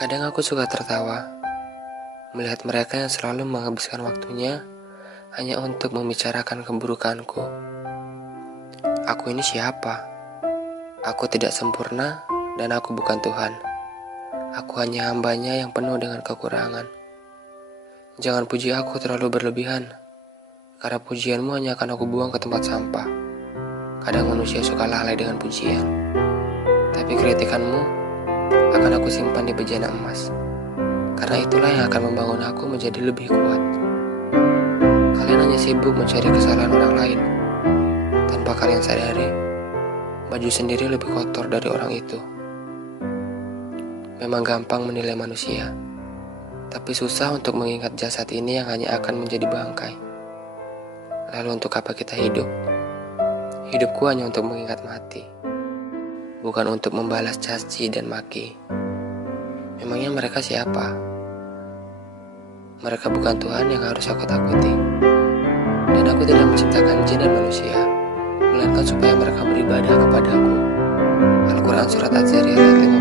Kadang aku suka tertawa melihat mereka yang selalu menghabiskan waktunya hanya untuk membicarakan keburukanku. Aku ini siapa? Aku tidak sempurna dan aku bukan Tuhan. Aku hanya hambanya yang penuh dengan kekurangan. Jangan puji aku terlalu berlebihan, karena pujianmu hanya akan aku buang ke tempat sampah. Kadang manusia suka lalai dengan pujian, tapi kritikanmu akan aku simpan di bejana emas, karena itulah yang akan membangun aku menjadi lebih kuat. Kalian hanya sibuk mencari kesalahan orang lain, tanpa kalian sadari, baju sendiri lebih kotor dari orang itu. Memang gampang menilai manusia, tapi susah untuk mengingat jasad ini yang hanya akan menjadi bangkai. Lalu untuk apa kita hidup? Hidupku hanya untuk mengingat mati, bukan untuk membalas caci dan maki. Memangnya mereka siapa? Mereka bukan Tuhan yang harus aku takuti. Dan aku tidak menciptakan jin dan manusia, melainkan supaya mereka beribadah kepadaku. Al-Quran Surat Az-Zariyat ayat 15.